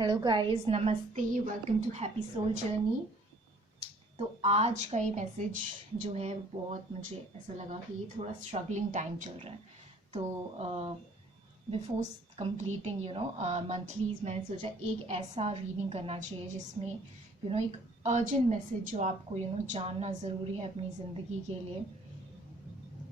Hello guys, नमस्ते, welcome to happy soul journey. तो आज का ये मैसेज जो है वो बहुत मुझे ऐसा लगा कि ये थोड़ा स्ट्रगलिंग टाइम चल रहा है। तो बिफोर कंप्लीटिंग मंथलीज मैंने सोचा एक ऐसा रीडिंग करना चाहिए जिसमें एक अर्जेंट मैसेज जो आपको जानना ज़रूरी है अपनी ज़िंदगी के लिए,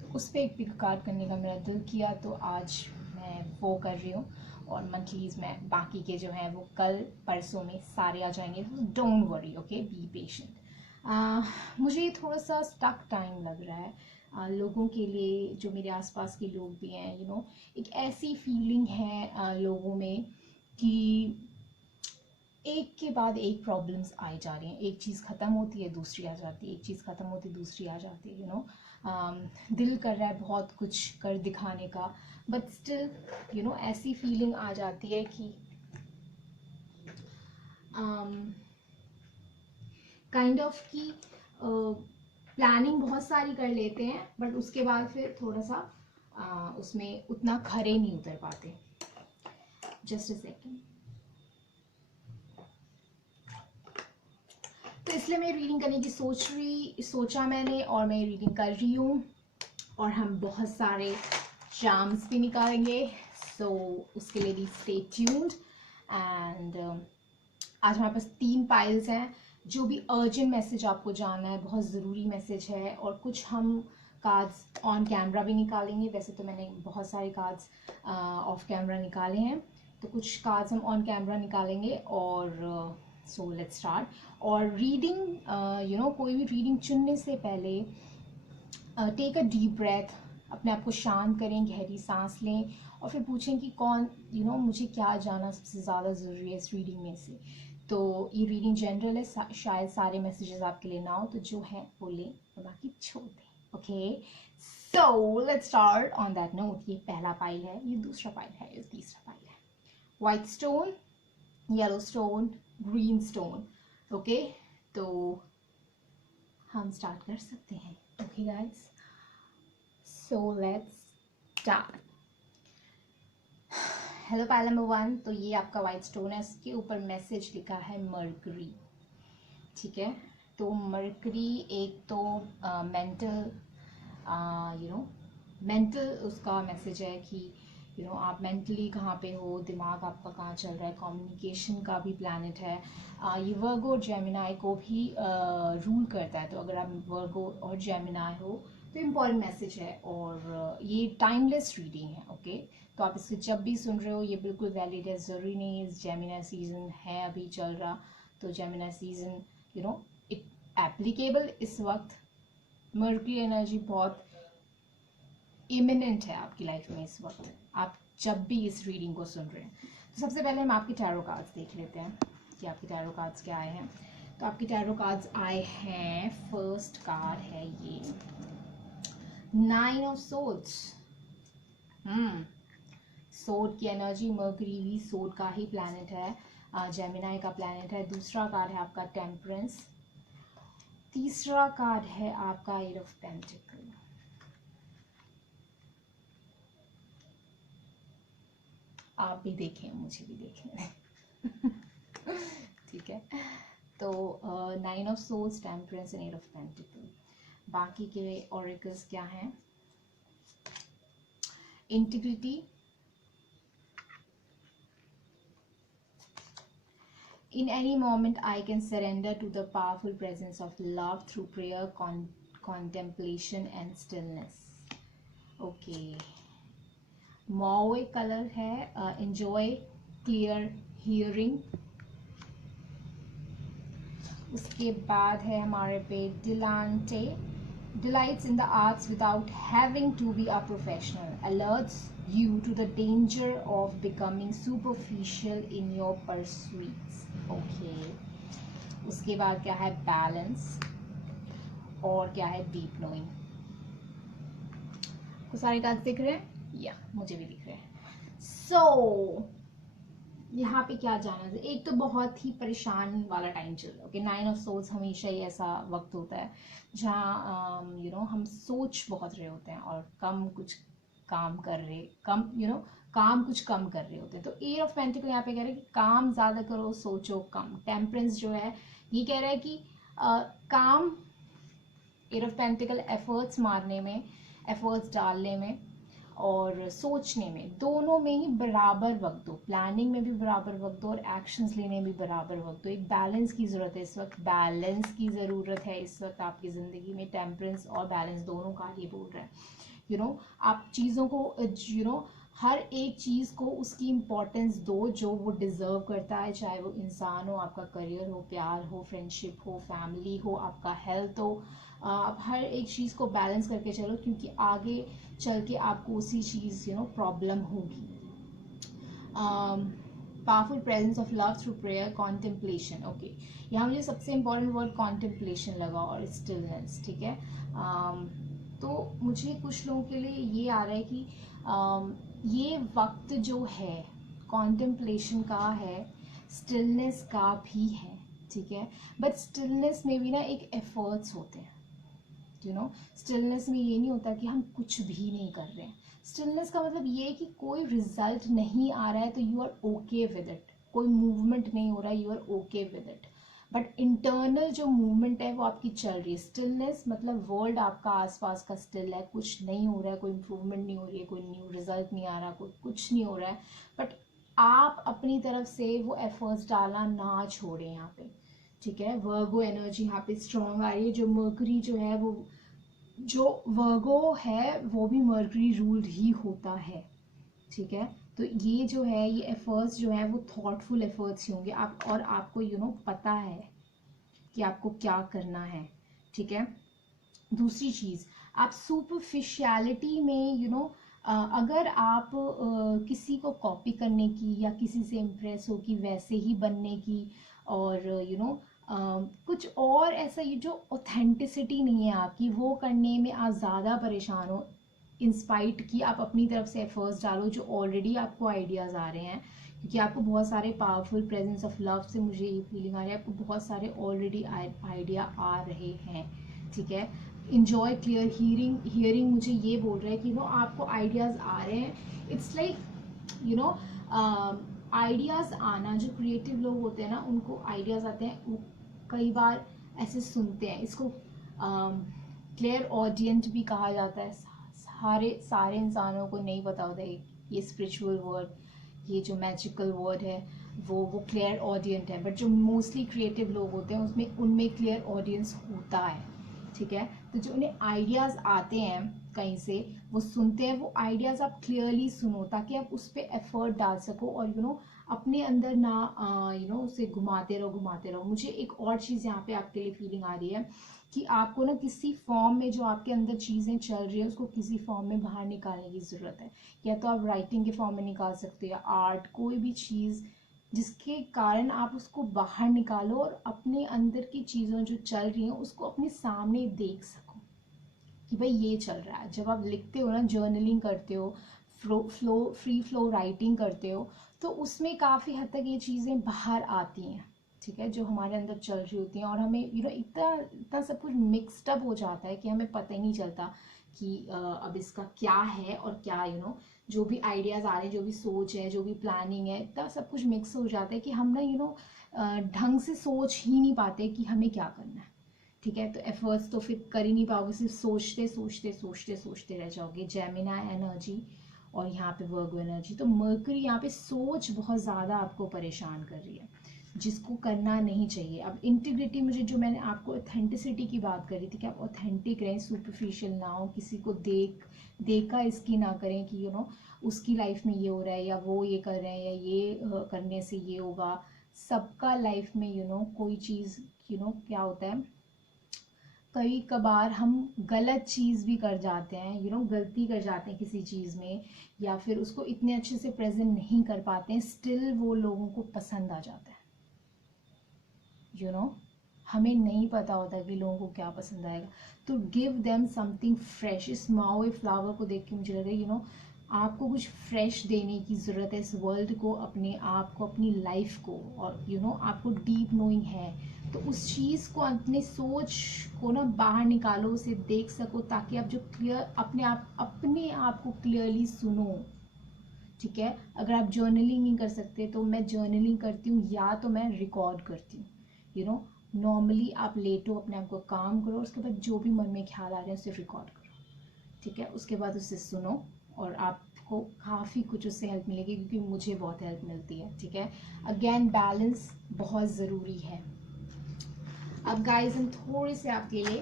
तो उस पर एक पिक कार्ड करने का मेरा दिल किया, तो आज मैं वो कर रही हूँ। और मंथलीज में बाकी के जो हैं वो कल परसों में सारे आ जाएंगे, तो don't worry, okay, be patient. मुझे ये थोड़ा सा स्टक टाइम लग रहा है लोगों के लिए, जो मेरे आसपास के लोग भी हैं। एक ऐसी फीलिंग है लोगों में कि एक के बाद एक प्रॉब्लम्स आई जा रही हैं। एक चीज़ ख़त्म होती है दूसरी आ जाती है, एक चीज़ ख़त्म होती है दूसरी आ जाती है। दिल कर रहा है बहुत कुछ कर दिखाने का, बट स्टिल ऐसी फीलिंग आ जाती है कि काइंड ऑफ कि प्लानिंग बहुत सारी कर लेते हैं, बट उसके बाद फिर थोड़ा सा उसमें उतना खरे नहीं उतर पाते। Just a second. तो इसलिए मैं रीडिंग करने की सोचा मैंने, और मैं रीडिंग कर रही हूँ। और हम बहुत सारे चार्म्स भी निकालेंगे, सो उसके लिए भी स्टे ट्यून्ड। एंड आज हमारे पास 3 पाइल्स हैं। जो भी अर्जेंट मैसेज आपको जानना है, बहुत ज़रूरी मैसेज है। और कुछ हम कार्ड्स ऑन कैमरा भी निकालेंगे। वैसे तो मैंने बहुत सारे कार्ड्स ऑफ कैमरा निकाले हैं, तो कुछ कार्ड्स हम ऑन कैमरा निकालेंगे। और सो लेट्स स्टार्ट। और रीडिंग कोई भी रीडिंग चुनने से पहले टेक अ डीप ब्रेथ, अपने आप को शांत करें, गहरी सांस लें, और फिर पूछें कि कौन मुझे क्या जानना सबसे ज़्यादा ज़रूरी है इस रीडिंग में से। तो ये रीडिंग जनरल है, शायद सारे मैसेजेस आपके लिए ना हो, तो जो है वो लें और बाकी छोड़ दें। Okay, so let's start on that note. ये पहला पाइल है, ये दूसरा पाइल है, ये तीसरा पाइल है। White stone, yellow stone, green stone. Okay, तो हम स्टार्ट कर सकते हैं। Okay guys, so let's start. Hello pile number 1। तो ये आपका वाइट स्टोन है, इसके ऊपर मैसेज लिखा है मर्करी। ठीक है, तो मर्करी एक तो मेंटल मेंटल उसका मैसेज है कि आप मेंटली कहाँ पे हो, दिमाग आपका कहाँ चल रहा है, कम्युनिकेशन का भी प्लैनेट है। ये वर्गो और जेमिनाई को भी रूल करता है, तो अगर आप वर्गो और जेमिनाई हो तो इम्पॉर्टेंट मैसेज है। और ये टाइमलेस रीडिंग है। ओके, तो आप इसको जब भी सुन रहे हो ये बिल्कुल वैलिड है, ज़रूरी नहीं है जेमिनाई सीजन है अभी चल रहा तो जेमिनाई सीजन इट एप्लीकेबल इस वक्त। मर्करी एनर्जी बहुत इमिनेंट है आपकी लाइफ में इस वक्त, आप जब भी इस रीडिंग को सुन रहे हैं। तो सबसे पहले हम आपके टैरो कार्ड्स देख लेते हैं कि आपके टैरो कार्ड्स क्या आए हैं। तो आपके टैरो कार्ड्स आए हैं, फर्स्ट कार्ड है ये 9 ऑफ सोर्ड्स। सोर्ड की एनर्जी, मर्करी भी सोर्ड का ही प्लैनेट है, जेमिनाई का प्लैनेट है। दूसरा कार्ड है आपका टेम्परेंस। तीसरा कार्ड है आपका 8 ऑफ पेंटिकल। आप भी देखें, मुझे भी देखने ठीक है, तो 9 of swords, temperance and 8 of pentacle. बाकी के ऑरिकल्स क्या हैं? Integrity, in any moment I can surrender to the powerful presence of love through prayer, contemplation and stillness. Okay, mauve colour है, enjoy clear hearing। उसके बाद है हमारे पे डिलांटे, delights in the arts without having to be a professional, alerts you to the danger of becoming superficial in your pursuits. Okay, उसके बाद क्या है? बैलेंस, और क्या है? Deep knowing. तो सारे कार्ड दिख रहे हैं, या मुझे भी दिख रहे हैं। सो यहाँ पे क्या जाना है? एक तो बहुत ही परेशान वाला टाइम चल रहा है। ओके, 9 ऑफ सोल्स हमेशा ही ऐसा वक्त होता है जहाँ हम सोच बहुत रहे होते हैं और कम कुछ काम कर रहे, कम काम कुछ कम कर रहे होते हैं। तो एट ऑफ पेंटिकल यहाँ पे कह रहे हैं कि काम ज़्यादा करो, सोचो कम। टेम्परेंस जो है ये कह रहा है कि काम, एट ऑफ पेंटिकल एफर्ट्स मारने में, एफर्ट्स डालने में और सोचने में, दोनों में ही बराबर वक्त दो। प्लानिंग में भी बराबर वक्त दो और एक्शंस लेने में भी बराबर वक्त दो। एक बैलेंस की ज़रूरत है इस वक्त, बैलेंस की ज़रूरत है इस वक्त आपकी ज़िंदगी में। टेम्परेंस और बैलेंस दोनों का ये बोल रहा है। आप चीज़ों को हर एक चीज़ को उसकी इम्पोर्टेंस दो जो वो डिज़र्व करता है, चाहे वो इंसान हो, आपका करियर हो, प्यार हो, फ्रेंडशिप हो, फैमिली हो, आपका हेल्थ हो। आप हर एक चीज़ को बैलेंस करके चलो, क्योंकि आगे चल के आपको उसी चीज़ प्रॉब्लम होगी। Powerful presence of love through prayer, contemplation. Okay, यहाँ मुझे सबसे इम्पोर्टेंट वर्ड कॉन्टेम्पलेशन लगा और स्टिलनेस, ठीक है। तो मुझे कुछ लोगों के लिए ये आ रहा है कि ये वक्त जो है कॉन्टेम्पलेशन का है, स्टिलनेस का भी है, ठीक है। बट स्टिलनेस में भी ना एक एफर्ट्स होते हैं, स्टिलनेस में ये नहीं होता कि हम कुछ भी नहीं कर रहे हैं। स्टिलनेस का मतलब ये है कि कोई रिजल्ट नहीं आ रहा है तो you are okay with it, कोई मूवमेंट नहीं हो रहा है, you are okay with it. But internal जो मूवमेंट है वो आपकी चल रही है। स्टिलनेस मतलब वर्ल्ड आपका आसपास का स्टिल है, कुछ नहीं हो रहा है, कोई इम्प्रूवमेंट नहीं हो रही है, कोई न्यू रिजल्ट नहीं आ रहा, कोई कुछ नहीं हो रहा है। बट आप अपनी तरफ से वो एफर्ट्स डालना ना छोड़ें यहाँ पे, ठीक है। वर्गो एनर्जी यहाँ पे स्ट्रॉन्ग आ रही है। जो मर्करी जो है वो, जो वर्गो है वो भी मर्करी रूल्ड ही होता है, ठीक है। तो ये जो है, ये एफर्ट्स जो है वो थॉटफुल एफर्ट्स ही होंगे। आप और आपको पता है कि आपको क्या करना है, ठीक है। दूसरी चीज़, आप सुपरफिशियलिटी में अगर आप किसी को कॉपी करने की या किसी से इम्प्रेस हो कि वैसे ही बनने की, और कुछ और ऐसा, ये जो ऑथेंटिसिटी नहीं है आपकी, वो करने में आप ज़्यादा परेशान हो, इंस्पाइट कि आप अपनी तरफ से एफर्ट्स डालो जो ऑलरेडी आपको आइडियाज़ आ रहे हैं, क्योंकि आपको बहुत सारे पावरफुल प्रेजेंस ऑफ लव से मुझे ये फीलिंग आ रही है, आपको बहुत सारे ऑलरेडी आइडिया आ रहे हैं, ठीक है। इंजॉय क्लियर हियरिंग मुझे ये बोल रहा है कि आपको आइडियाज़ आ रहे हैं। इट्स लाइक आइडियाज़ आना, जो क्रिएटिव लोग होते हैं ना उनको आइडियाज़ आते हैं, वो कई बार ऐसे सुनते हैं। इसको क्लियर ऑडियंट भी कहा जाता है। सारे इंसानों को नहीं पता होता है ये स्पिरिचुअल वर्ड, ये जो मैजिकल वर्ड है वो क्लियर ऑडियंट है। बट जो मोस्टली क्रिएटिव लोग होते हैं उसमें उनमें क्लियर ऑडियंस होता है, ठीक है। तो जो उन्हें आइडियाज़ आते हैं कहीं से, वो सुनते हैं, वो आइडियाज़ आप क्लियरली सुनो ताकि आप उस पर एफर्ट डाल सको और अपने अंदर ना उसे घुमाते रहो। मुझे एक और चीज़ यहाँ पे आपके लिए फीलिंग आ रही है कि आपको ना किसी फॉर्म में जो आपके अंदर चीज़ें चल रही है उसको किसी फॉर्म में बाहर निकालने की ज़रूरत है। या तो आप राइटिंग के फॉर्म में निकाल सकते हो, या आर्ट, कोई भी चीज़ जिसके कारण आप उसको बाहर निकालो और अपने अंदर की चीज़ों जो चल रही हैं उसको अपने सामने देख सको कि भाई ये चल रहा है। जब आप लिखते हो ना, जर्नलिंग करते हो, फ्री फ्लो राइटिंग करते हो, तो उसमें काफ़ी हद तक ये चीज़ें बाहर आती हैं, ठीक है, जो हमारे अंदर चल रही होती हैं। और हमें इतना सब कुछ मिक्सड अप हो जाता है कि हमें पता ही नहीं चलता कि अब इसका क्या है और क्या जो भी आइडियाज़ आ रहे हैं, जो भी सोच है, जो भी प्लानिंग है, इतना सब कुछ मिक्स हो जाता है कि हम ना ढंग से सोच ही नहीं पाते कि हमें क्या करना है, ठीक है। तो एफर्ट्स तो फिर कर ही नहीं पाओगे, सिर्फ सोचते रह जाओगे। जेमिनी एनर्जी और यहाँ पे वर्गो एनर्जी। तो मर्करी यहाँ पे सोच बहुत ज़्यादा आपको परेशान कर रही है, जिसको करना नहीं चाहिए। अब इंटीग्रिटी, मुझे जो मैंने आपको ऑथेंटिसिटी की बात करी थी कि आप ऑथेंटिक रहें, सुपरफिशियल ना हो, किसी को देखा इसकी ना करें कि उसकी लाइफ में ये हो रहा है या वो ये कर रहे हैं या ये करने से ये होगा। सबका लाइफ में कोई चीज़ क्या होता है, कई कबार हम गलत चीज़ भी कर जाते हैं, गलती कर जाते हैं किसी चीज़ में, या फिर उसको इतने अच्छे से प्रेजेंट नहीं कर पाते हैं, स्टिल वो लोगों को पसंद आ जाता है। हमें नहीं पता होता कि लोगों को क्या पसंद आएगा। तो गिव देम समथिंग फ्रेश। इस माओए फ्लावर को देख के मुझे लग रहा है आपको कुछ फ्रेश देने की ज़रूरत है इस वर्ल्ड को, अपने आप को, अपनी लाइफ को, और आपको डीप नोइंग है, तो उस चीज़ को, अपने सोच को ना बाहर निकालो, उसे देख सको, ताकि आप जो क्लियर अपने आप को क्लियरली सुनो। ठीक है, अगर आप जर्नलिंग नहीं कर सकते तो मैं जर्नलिंग करती हूँ, या तो मैं रिकॉर्ड करती हूँ। नॉर्मली आप लेटो, अपने आप को काम करो, उसके बाद जो भी मन में ख्याल आ रहे हैं उसे रिकॉर्ड करो। ठीक है, उसके बाद उसे सुनो, और आपको काफ़ी कुछ उससे हेल्प मिलेगी, क्योंकि मुझे बहुत हेल्प मिलती है। ठीक है, अगेन बैलेंस बहुत ज़रूरी है। अब गाइस हम थोड़े से आपके लिए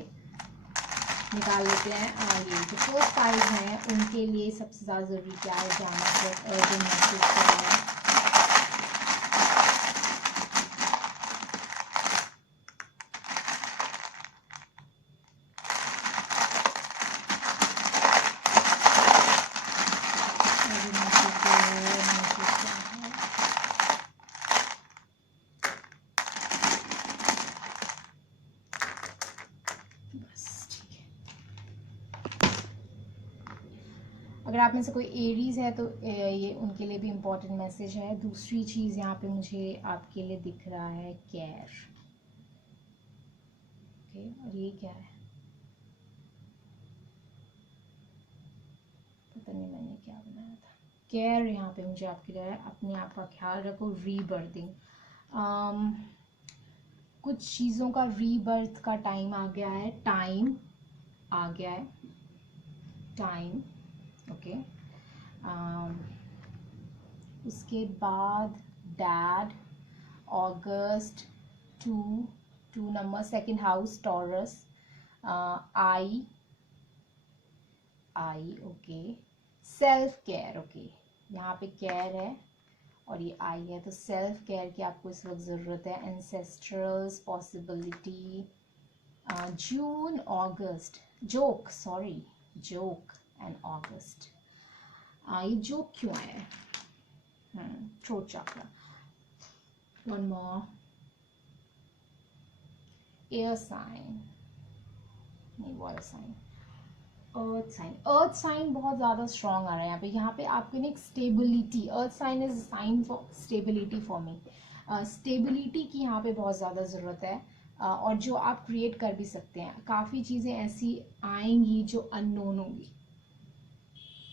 निकाल लेते हैं, और ये जो फोर्थ फाइव हैं उनके लिए सबसे ज़्यादा ज़रूरी क्या है, जाना है, अर्जेंट मैसेज क्या है। अगर आप में से कोई एरीज है तो ये उनके लिए भी इम्पोर्टेंट मैसेज है। दूसरी चीज़ यहाँ पे मुझे आपके लिए दिख रहा है केयर। ओके, और ये क्या है, पता नहीं मैंने क्या बनाया था। केयर यहाँ पे मुझे आपके लिए है, अपने आप का ख्याल रखो, रीबर्थिंग। कुछ चीज़ों का रीबर्थ का टाइम आ गया है, टाइम आ गया है, टाइम। ओके, उसके बाद dad, August, two, two number, second house, Taurus, I, okay, self care. Okay, यहाँ पे केयर है और ये आई है, तो सेल्फ केयर की आपको इस वक्त ज़रूरत है। Ancestrals, possibility, June, August, joke, sorry, joke and August. ये जोक क्यों आया है? Throat chakra. One more, air sign, नहीं, water sign, earth sign. Earth sign बहुत ज़्यादा स्ट्रॉन्ग आ रहा है यहाँ पे। यहाँ पे आपके ना एक stability, earth sign is sign for stability for me. Stability की यहाँ पे बहुत ज़्यादा ज़रूरत है, और जो आप क्रिएट कर भी सकते हैं। काफ़ी चीज़ें ऐसी आएंगी जो अननोन होंगी।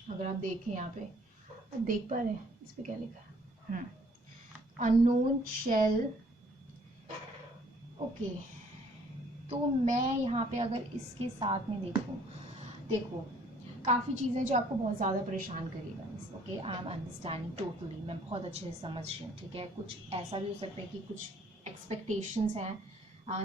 अगर आप देखें यहाँ पे, आप देख पा रहे हैं इस पे क्या लिखा है, अननोन शेल। ओके, तो मैं यहाँ पे अगर इसके साथ में देखो काफ़ी चीज़ें जो आपको बहुत ज़्यादा परेशान करेगा। Okay, I am understanding totally, मैं बहुत अच्छे से समझ रही हूँ। ठीक है, कुछ ऐसा भी हो सकता है कि कुछ एक्सपेक्टेशंस हैं,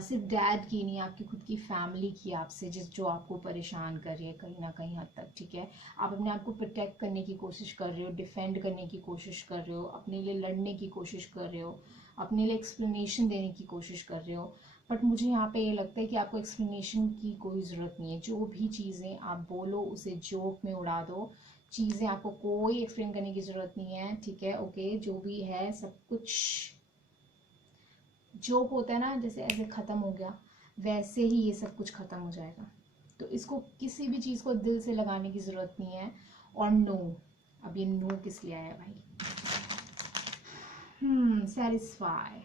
सिर्फ डैड की नहीं, आपकी खुद की फैमिली की आपसे, जो आपको परेशान कर रही है कहीं ना कहीं हद तक। ठीक है, आप अपने आप को प्रोटेक्ट करने की कोशिश कर रहे हो, डिफेंड करने की कोशिश कर रहे हो, अपने लिए लड़ने की कोशिश कर रहे हो, अपने लिए एक्सप्लेनेशन देने की कोशिश कर रहे हो। बट मुझे यहाँ पे ये लगता है कि आपको एक्सप्लेनेशन की कोई ज़रूरत नहीं है। जो भी चीज़ें आप बोलो उसे जोक में उड़ा दो, चीज़ें आपको कोई एक्सप्लेन करने की ज़रूरत नहीं है। ठीक है, ओके, जो भी है सब कुछ जोक होता है ना, जैसे ऐसे ख़त्म हो गया, वैसे ही ये सब कुछ ख़त्म हो जाएगा। तो इसको किसी भी चीज़ को दिल से लगाने की ज़रूरत नहीं है। और नो, अब ये नो किस लिए आया भाई? सेटिस्फाई।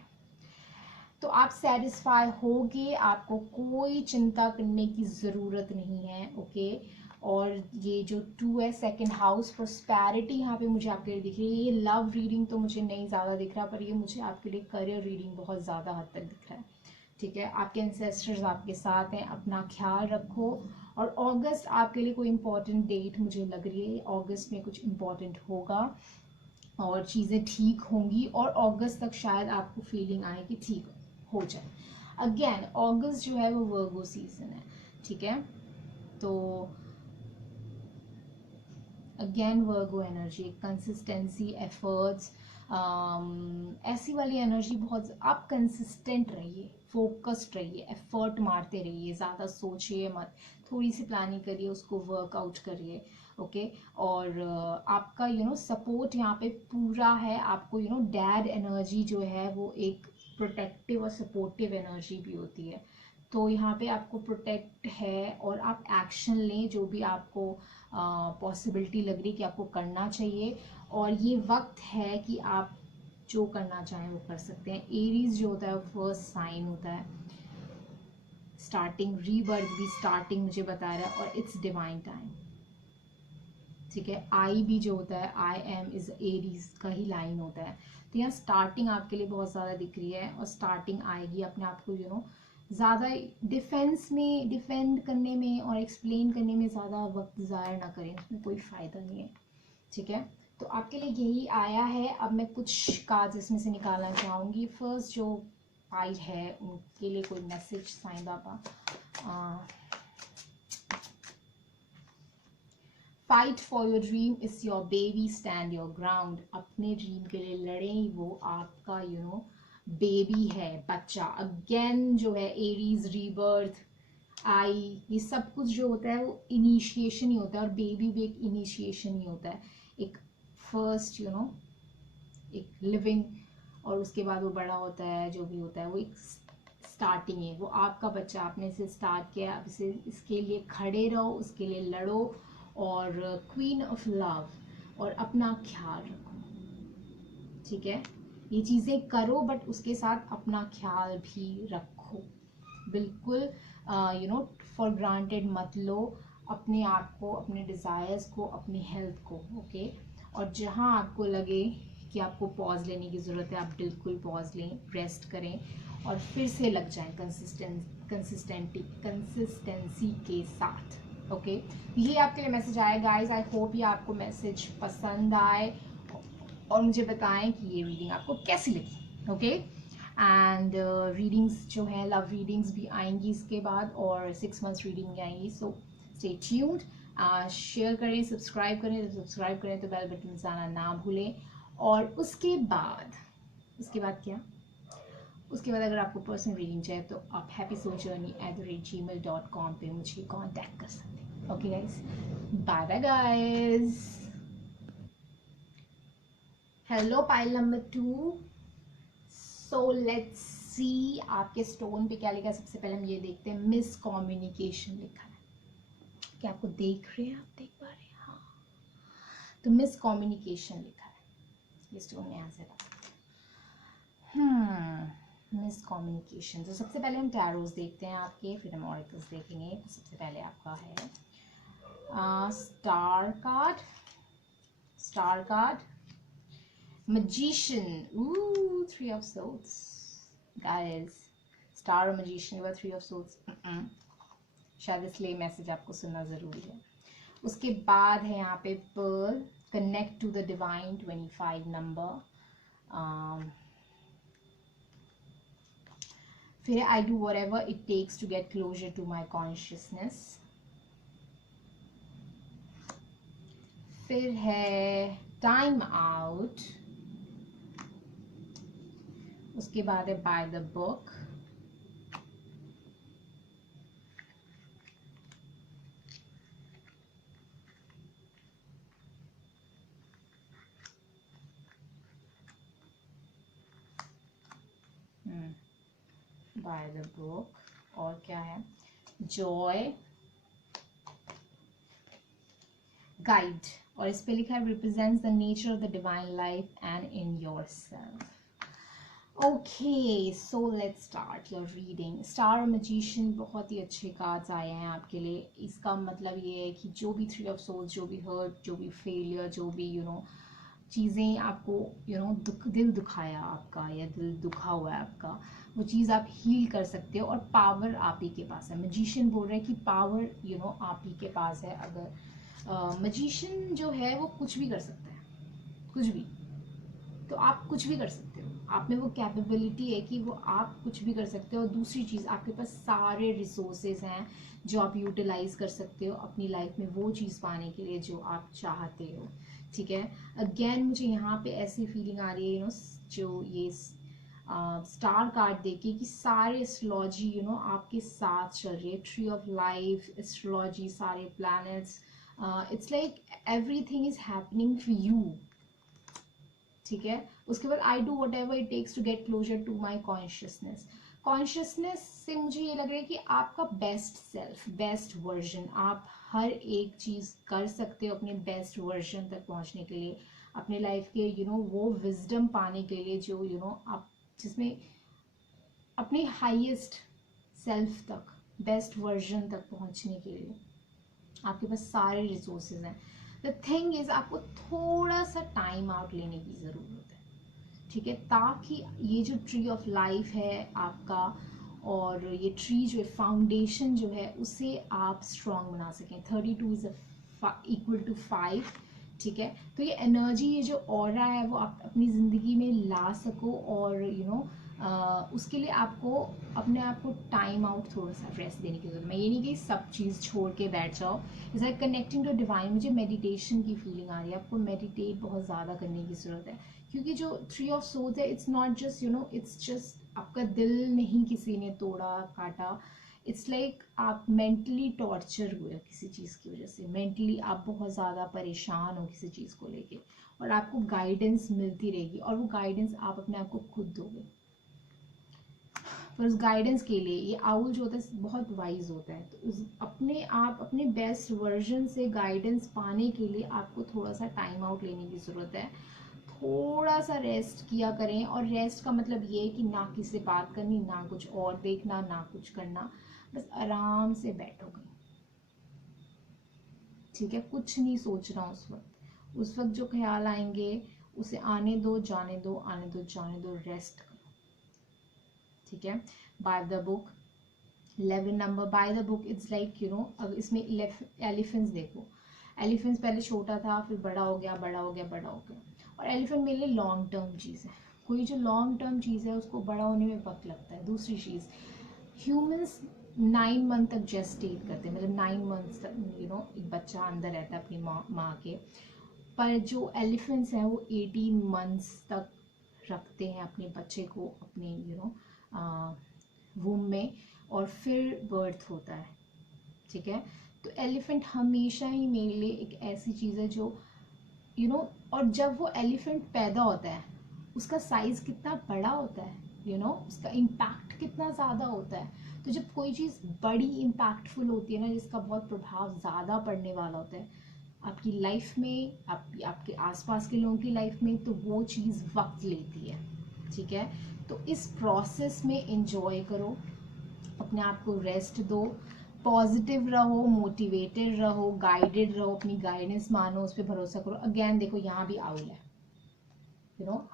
तो आप सेटिस्फाई होगे, आपको कोई चिंता करने की ज़रूरत नहीं है। ओके, और ये जो टू है, सेकंड हाउस, प्रोस्पैरिटी, यहाँ पे मुझे आपके लिए दिख रही है। ये लव रीडिंग तो मुझे नहीं ज़्यादा दिख रहा, पर ये मुझे आपके लिए करियर रीडिंग बहुत ज़्यादा हद तक दिख रहा है। ठीक है, आपके एंसेस्टर्स आपके साथ हैं, अपना ख्याल रखो। और अगस्त आपके लिए कोई इंपॉर्टेंट डेट मुझे लग रही है, अगस्त में कुछ इंपॉर्टेंट होगा और चीज़ें ठीक होंगी, और अगस्त तक शायद आपको फीलिंग आए कि ठीक हो जाए। अगेन अगस्त जो है वो वर्गो सीजन है। ठीक है, तो अगेन वर्गो एनर्जी, कंसिस्टेंसी, एफर्ट्स, ऐसी वाली एनर्जी बहुत। आप कंसिस्टेंट रहिए, फोकस्ड रहिए, एफर्ट मारते रहिए, ज़्यादा सोचिए मत, थोड़ी सी प्लानिंग करिए, उसको वर्कआउट करिए। ओके, और आपका सपोर्ट यहाँ पे पूरा है। आपको डैड एनर्जी जो है वो एक प्रोटेक्टिव और सपोर्टिव एनर्जी भी होती है। तो यहाँ पे आपको प्रोटेक्ट है और आप एक्शन लें जो भी आपको पॉसिबिलिटी लग रही कि आपको करना चाहिए, और ये वक्त है कि आप जो करना चाहें वो कर सकते हैं। एरीज जो होता है वो फर्स्ट साइन होता है, स्टार्टिंग, रीबर्थ भी स्टार्टिंग मुझे बता रहा है, और इट्स डिवाइन टाइम, ठीक है। आई भी जो होता है, आई एम इज एरीज का ही लाइन होता है। तो यहाँ स्टार्टिंग आपके लिए बहुत ज़्यादा दिख रही है, और स्टार्टिंग आएगी। अपने आप को ज़्यादा डिफेंस में, डिफेंड करने में और एक्सप्लेन करने में ज़्यादा वक्त ज़ाया ना करें, उसमें कोई फ़ायदा नहीं है, ठीक है। तो आपके लिए यही आया है। अब मैं कुछ कार्ड्स इसमें से निकालना चाहूँगी। फर्स्ट जो पाई है उनके लिए कोई message Sai Baba. Fight for your dream, is your baby, stand your ground. अपने ड्रीम के लिए लड़ें, वो आपका बेबी है, बच्चा। अगेन जो है एरीज, रीबर्थ, आई, ये सब कुछ जो होता है वो इनिशिएशन ही होता है, और बेबी भी एक इनिशिएशन ही होता है, एक फर्स्ट एक लिविंग, और उसके बाद वो बड़ा होता है, जो भी होता है वो एक स्टार्टिंग है। वो आपका बच्चा, आपने इसे स्टार्ट किया, अब इसे, इसके लिए खड़े रहो, उसके लिए लड़ो, और क्वीन ऑफ लव, और अपना ख्याल रखो, ठीक है। ये चीज़ें करो बट उसके साथ अपना ख्याल भी रखो, बिल्कुल फॉर ग्रांटेड मत लो अपने आप को, अपने डिज़ायर्स को, अपनी हेल्थ को, ओके। और जहाँ आपको लगे कि आपको पॉज लेने की ज़रूरत है, आप बिल्कुल पॉज लें, रेस्ट करें, और फिर से लग जाएं कंसिस्टेंसी के साथ, ओके। ये आपके लिए मैसेज आया गाइस। आई होप ये आपको मैसेज पसंद आए, और मुझे बताएं कि ये रीडिंग आपको कैसी लगी, ओके। एंड रीडिंग्स जो है, लव रीडिंग्स भी आएंगी इसके बाद, और 6 मंथ्स रीडिंग भी आएंगी। सो स्टे ट्यून्ड, शेयर करें, सब्सक्राइब करें, तो बेल बटन दबाना ना भूलें। और उसके बाद क्या, उसके बाद अगर आपको पर्सनल रीडिंग चाहिए तो आप happysouljourney@gmail.com पे मुझे कांटेक्ट कर सकते हैं, okay guys. Bye bye guys. Hello pile number 2। So let's see आपके स्टोन पे क्या लिखा है। सबसे पहले हम ये देखते हैं, मिस कम्युनिकेशन लिखा है। क्या आपको देख रहे हैं, आप देख पा रहे हैं? हाँ, तो मिस कम्युनिकेशन लिखा है। ये स्टोन यहाँ से रखा, मिस कम्युनिकेशन। तो सबसे पहले हम टैरोस देखते हैं आपके, फिर हम ऑरेकल्स देखेंगे। तो सबसे पहले आपका है star card, magician, ooh, 3 of swords guys, star और magician के बाद 3 of swords, शायद इसलिए मैसेज आपको सुनना जरूरी है। उसके बाद है यहाँ पे pearl, connect to the divine, 25 नंबर। फिर I do whatever it takes to get closer to my consciousness. फिर है टाइम आउट। उसके बाद है by the book. By the book. और क्या है, जॉय, गाइड, और इस पे लिखा है represents the nature of the divine life and in yourself. Okay, so let's start your reading. Star और मैजिशियन बहुत ही अच्छे कार्ड्स आए हैं आपके लिए। इसका मतलब ये है कि जो भी 3 ऑफ सोल्स, जो भी हर्ट, जो भी फेलियर, जो भी चीज़ें आपको दिल दुखाया आपका, या दिल दुखा हुआ है आपका, वो चीज़ आप हील कर सकते हो, और पावर आप ही के पास है। मैजिशियन बोल रहे हैं कि पावर आप ही के पास है। अगर मैजिशियन जो है वो कुछ भी कर सकता है, कुछ भी, तो आप कुछ भी कर सकते हो। आप में वो कैपेबिलिटी है कि वो आप कुछ भी कर सकते हो। और दूसरी चीज़, आपके पास सारे रिसोर्सेज हैं जो आप यूटिलाइज कर सकते हो अपनी लाइफ में वो चीज़ पाने के लिए जो आप चाहते हो, ठीक है। अगेन मुझे यहाँ पे ऐसी फीलिंग आ रही है जो ये स्टार कार्ड देके कि सारे एस्ट्रोलॉजी आपके साथ चल रही है। ट्री ऑफ लाइफ, एस्ट्रोलॉजी, सारे planets, it's like everything is happening for you, ठीक है। उसके बाद I do whatever it takes to get closer to my consciousness. Consciousness से मुझे ये लग रहा है कि आपका बेस्ट सेल्फ, बेस्ट वर्जन, आप हर एक चीज़ कर सकते हो अपने बेस्ट वर्जन तक पहुंचने के लिए, अपने लाइफ के वो विजडम पाने के लिए जो आप जिसमें अपने हाईएस्ट सेल्फ तक, बेस्ट वर्जन तक पहुंचने के लिए आपके पास सारे रिसोर्सेज हैं। द थिंग इज आपको थोड़ा सा टाइम आउट लेने की ज़रूरत है, ठीक है, ताकि ये जो ट्री ऑफ लाइफ है आपका, और ये ट्री जो है, फाउंडेशन जो है, उसे आप स्ट्रॉन्ग बना सकें। 32 इज इक्वल टू 5, ठीक है। तो ये एनर्जी, ये जो ऑरा है, वो आप अपनी ज़िंदगी में ला सको, और उसके लिए आपको अपने आप को टाइम आउट, थोड़ा सा रेस्ट देने की जरूरत। मैं ये नहीं कि सब चीज़ छोड़ के बैठ जाओ, it's like connecting to divine. मुझे मेडिटेशन की फीलिंग आ रही है, आपको मेडिटेट बहुत ज़्यादा करने की ज़रूरत है, क्योंकि जो थ्री ऑफ सोल्स है, it's not just it's just आपका दिल नहीं किसी ने तोड़ा काटा, इट्स लाइक आप मेंटली टॉर्चर हुए किसी चीज़ की वजह से, मेंटली आप बहुत ज़्यादा परेशान हो किसी चीज़ को लेके, और आपको गाइडेंस मिलती रहेगी, और वो गाइडेंस आप अपने आप को खुद दोगे। पर उस गाइडेंस के लिए ये आउल जो होता है बहुत वाइज होता है, तो उस अपने बेस्ट वर्जन से गाइडेंस पाने के लिए आपको थोड़ा सा टाइम आउट लेने की ज़रूरत है, थोड़ा सा रेस्ट किया करें। और रेस्ट का मतलब ये है कि ना किसी से बात करनी, ना कुछ और देखना, ना कुछ करना, बस आराम से बैठोगे, ठीक है, कुछ नहीं सोचना उस वक्त जो ख्याल आएंगे उसे आने दो, जाने दो, आने दो, जाने दो, रेस्ट करो, ठीक है। By the book 11 number, bye the book, it's like अब इसमें एलिफेंट्स देखो, एलिफेंट्स पहले छोटा था, फिर बड़ा हो गया, बड़ा हो गया, बड़ा हो गया, और एलिफेंट मेरे लिए लॉन्ग टर्म चीज़ है। कोई जो लॉन्ग टर्म चीज़ है उसको बड़ा होने में वक्त लगता है। दूसरी चीज़, ह्यूमंस 9 मंथ तक जेस्टेट करते हैं, मतलब 9 मंथ्स तक एक बच्चा अंदर रहता है अपनी माँ के, पर जो एलिफेंट्स हैं वो 18 मंथ्स तक रखते हैं अपने बच्चे को अपने वूम में, और फिर बर्थ होता है, ठीक है। तो एलिफेंट हमेशा ही मेरे लिए एक ऐसी चीज़ है जो और जब वो एलिफेंट पैदा होता है उसका साइज कितना बड़ा होता है, उसका इम्पैक्ट कितना ज़्यादा होता है। तो जब कोई चीज़ बड़ी इम्पैक्टफुल होती है ना, जिसका बहुत प्रभाव ज़्यादा पड़ने वाला होता है आपकी लाइफ में, आपके आसपास के लोगों की लाइफ में, तो वो चीज़ वक्त लेती है, ठीक है। तो इस प्रोसेस में एंजॉय करो, अपने आप को रेस्ट दो, पॉजिटिव रहो, मोटिवेटेड रहो, गाइडेड रहो, अपनी गाइडेंस मानो, उस पर भरोसा करो। अगेन देखो यहाँ भी आउल है,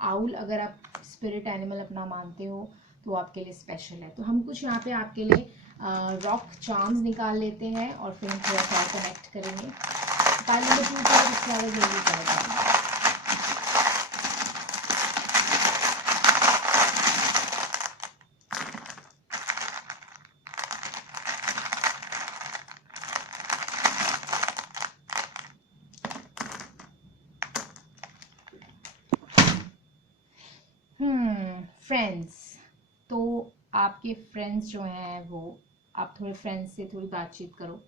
आउल अगर आप स्पिरिट एनिमल अपना मानते हो तो आपके लिए स्पेशल है। तो हम कुछ यहाँ पे आपके लिए रॉक चार्म्स निकाल लेते हैं, और फिर हम थोड़ा सा कनेक्ट करेंगे। पाइल नंबर 2 को इससे ज़्यादा जल्दी करेंगे। फ्रेंड्स, तो आपके फ्रेंड्स जो हैं वो, आप थोड़े फ्रेंड्स से थोड़ी बातचीत करो,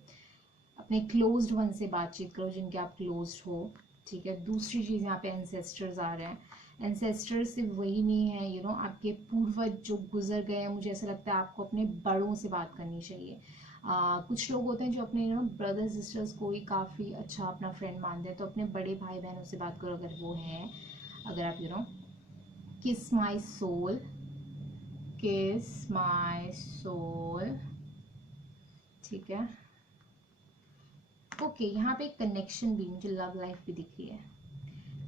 अपने क्लोज्ड वन से बातचीत करो जिनके आप क्लोज्ड हो, ठीक है। दूसरी चीज़, यहाँ पे एंसेस्टर्स आ रहे हैं। एंसेस्टर्स सिर्फ वही नहीं है, आपके पूर्वज जो गुजर गए हैं, मुझे ऐसा लगता है आपको अपने बड़ों से बात करनी चाहिए। कुछ लोग होते हैं जो अपने ब्रदर सिस्टर्स को ही काफ़ी अच्छा अपना फ्रेंड मानते हैं, तो अपने बड़े भाई बहनों से बात करो अगर वो हैं। अगर आप किस माई सोल, किस माई सोल, ठीक है। ओके, यहाँ पे एक कनेक्शन भी, मुझे लव लाइफ भी दिख रही है।